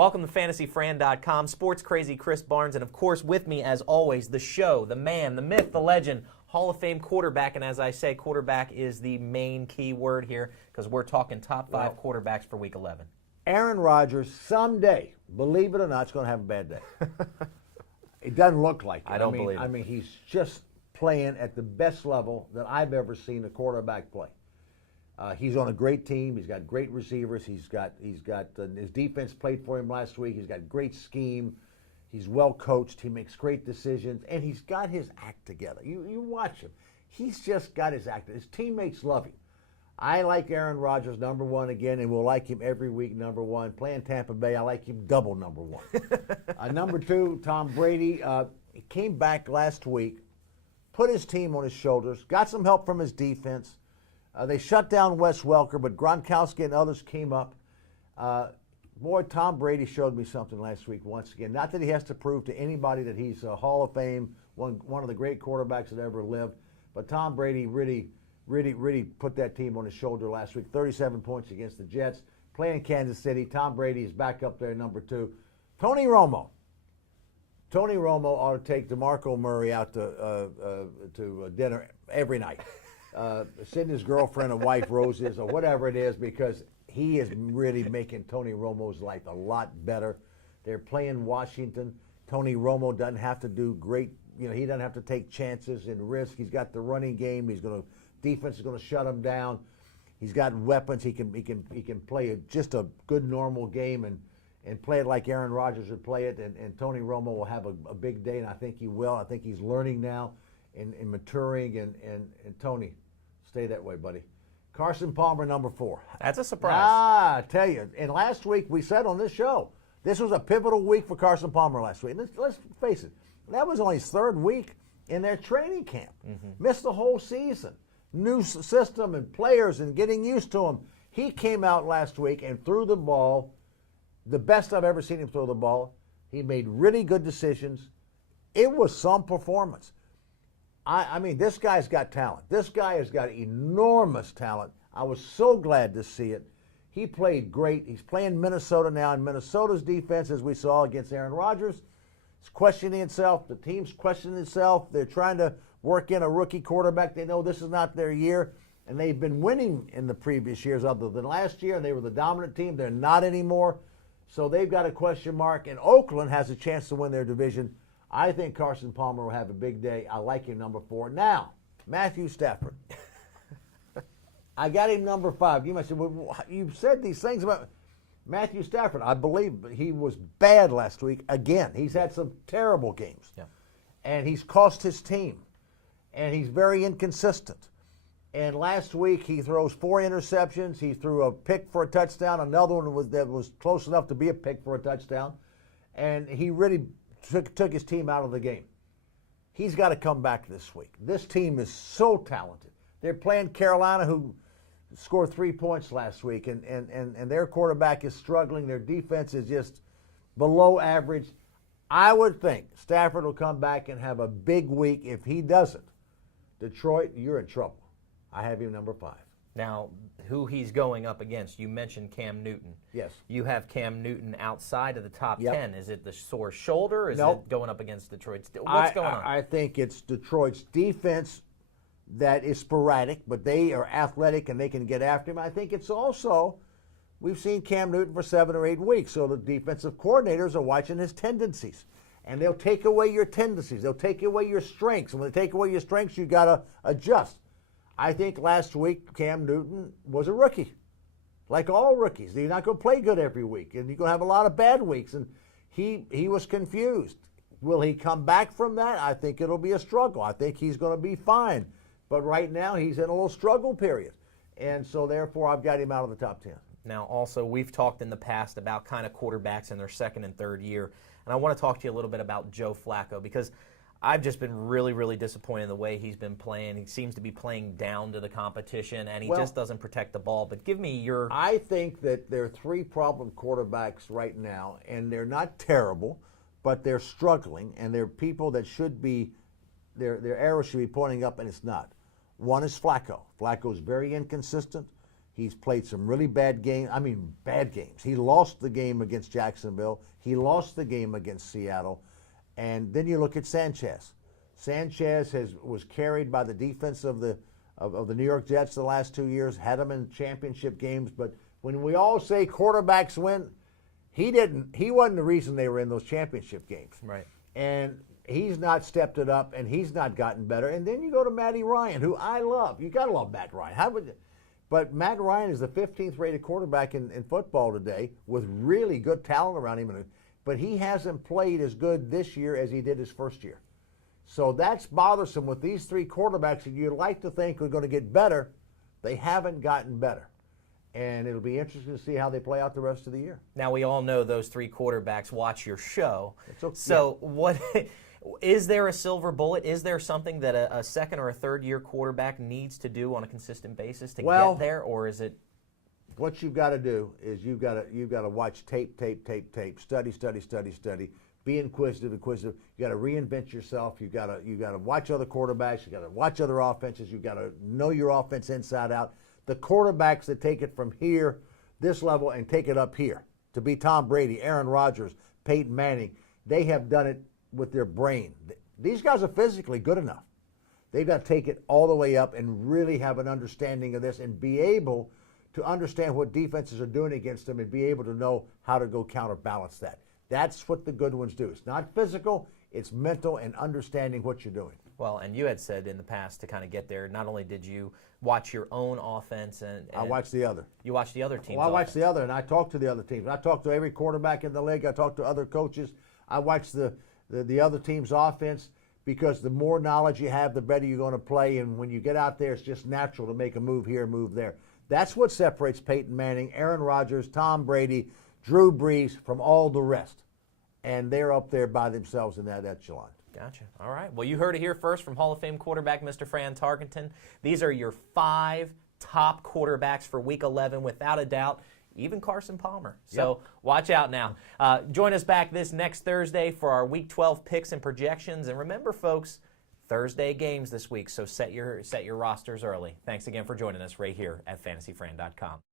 Welcome to FantasyFran.com. Sports crazy Chris Barnes, and of course with me as always, the show, the man, the myth, the legend, Hall of Fame quarterback. And as I say, quarterback is the main key word here because we're talking top five quarterbacks for Week 11. Aaron Rodgers someday, believe it or not, is going to have a bad day. It doesn't look like it. I don't believe it. I mean, he's just playing at the best level that I've ever seen a quarterback play. He's on a great team. He's got great receivers. He's got his defense played for him last week. He's got great scheme. He's well coached. He makes great decisions, and he's got his act together. You watch him. He's just got his act. His teammates love him. I like Aaron Rodgers number one again, and we'll like him every week number one. Playing Tampa Bay, I like him double number one. Number two, Tom Brady. He came back last week, put his team on his shoulders, got some help from his defense. They shut down Wes Welker, but Gronkowski and others came up. Boy, Tom Brady showed me something last week once again. Not that he has to prove to anybody that he's a Hall of Fame, one of the great quarterbacks that ever lived, but Tom Brady really put that team on his shoulder last week. 37 points against the Jets. Playing Kansas City. Tom Brady is back up there, number two. Tony Romo. Tony Romo ought to take DeMarco Murray out to dinner every night. Send his girlfriend or wife roses or whatever it is, because he is really making Tony Romo's life a lot better. They're playing Washington. Tony Romo doesn't have to do great, he doesn't have to take chances and risk. He's got the running game. Defense is going to shut him down. He's got weapons. He can play just a good normal game and play it like Aaron Rodgers would play it. And Tony Romo will have a big day, and I think he will. I think he's learning now and maturing. And Tony, stay that way, buddy. Carson Palmer, number four. That's a surprise. I tell you. And last week we said on this show, this was a pivotal week for Carson Palmer last week. Let's face it, that was only his third week in their training camp. Missed the whole season. New system and players and getting used to him. He came out last week and threw the ball, the best I've ever seen him throw the ball. He made really good decisions. It was some performance. I mean, this guy's got talent. This guy has got enormous talent. I was so glad to see it. He played great. He's playing Minnesota now, and Minnesota's defense, as we saw against Aaron Rodgers, is questioning itself. The team's questioning itself. They're trying to work in a rookie quarterback. They know this is not their year, and they've been winning in the previous years other than last year, and they were the dominant team. They're not anymore, so they've got a question mark, and Oakland has a chance to win their division. I think Carson Palmer will have a big day. I like him number four. Now, Matthew Stafford. I got him number five. You might say, well, you've said these things about Matthew Stafford. I believe he was bad last week again. He's had some terrible games, and he's cost his team. And he's very inconsistent. And last week he throws 4 interceptions. He threw a pick for a touchdown. Another one that was close enough to be a pick for a touchdown. And he really took his team out of the game. He's got to come back this week. This team is so talented. They're playing Carolina, who scored 3 points last week, and their quarterback is struggling. Their defense is just below average. I would think Stafford will come back and have a big week. If he doesn't, Detroit, you're in trouble. I have him number 5. Now, who he's going up against, you mentioned Cam Newton. Yes. You have Cam Newton outside of the top 10. Is it the sore shoulder? Is it going up against Detroit? What's going on? I think it's Detroit's defense that is sporadic, but they are athletic and they can get after him. I think it's also, we've seen Cam Newton for 7 or 8 weeks, so the defensive coordinators are watching his tendencies. And they'll take away your tendencies. They'll take away your strengths. And when they take away your strengths, you got to adjust. I think last week Cam Newton was a rookie. Like all rookies. You're not going to play good every week. And you're going to have a lot of bad weeks. And he was confused. Will he come back from that? I think it'll be a struggle. I think he's going to be fine. But right now he's in a little struggle period. And so therefore I've got him out of the top 10. Now also we've talked in the past about kind of quarterbacks in their second and third year. And I want to talk to you a little bit about Joe Flacco, because I've just been really, really disappointed in the way he's been playing. He seems to be playing down to the competition, and he just doesn't protect the ball. But give me your... I think that there are 3 problem quarterbacks right now, and they're not terrible, but they're struggling, and they're people that should be, their arrows should be pointing up, and it's not. One is Flacco. Flacco's very inconsistent. He's played some really bad games. I mean, bad games. He lost the game against Jacksonville. He lost the game against Seattle. And then you look at Sanchez. Sanchez was carried by the defense of the New York Jets the last 2 years, had them in championship games. But when we all say quarterbacks win, he didn't. He wasn't the reason they were in those championship games. Right. And he's not stepped it up, and he's not gotten better. And then you go to Matty Ryan, who I love. You got to love Matt Ryan. How would you? But Matt Ryan is the 15th rated quarterback in football today with really good talent around him. But he hasn't played as good this year as he did his first year. So that's bothersome with these three quarterbacks that you'd like to think are going to get better. They haven't gotten better. And it'll be interesting to see how they play out the rest of the year. Now, we all know those three quarterbacks watch your show. Okay. So what is there a silver bullet? Is there something that a second or a third year quarterback needs to do on a consistent basis to get there, or is it? What you've got to do is you've got to watch tape, study. Be inquisitive. You got to reinvent yourself. You got to watch other quarterbacks. You got to watch other offenses. You got to know your offense inside out. The quarterbacks that take it from here, this level, and take it up here to be Tom Brady, Aaron Rodgers, Peyton Manning, they have done it with their brain. These guys are physically good enough. They've got to take it all the way up and really have an understanding of this and be able to understand what defenses are doing against them and be able to know how to go counterbalance that. That's what the good ones do. It's not physical, it's mental and understanding what you're doing. Well, and you had said in the past to kind of get there, not only did you watch your own offense and I watched the other. You watched the other teams. Well, I watched the other, and I talked to the other teams. I talked to every quarterback in the league. I talked to other coaches. I watched the other team's offense because the more knowledge you have, the better you're going to play. And when you get out there, it's just natural to make a move here, move there. That's what separates Peyton Manning, Aaron Rodgers, Tom Brady, Drew Brees from all the rest. And they're up there by themselves in that echelon. Gotcha. All right. Well, you heard it here first from Hall of Fame quarterback Mr. Fran Tarkenton. These are your 5 top quarterbacks for Week 11, without a doubt, even Carson Palmer. So watch out now. Join us back this next Thursday for our Week 12 picks and projections. And remember, folks, Thursday games this week, so set your rosters early. Thanks again for joining us right here at FantasyFran.com.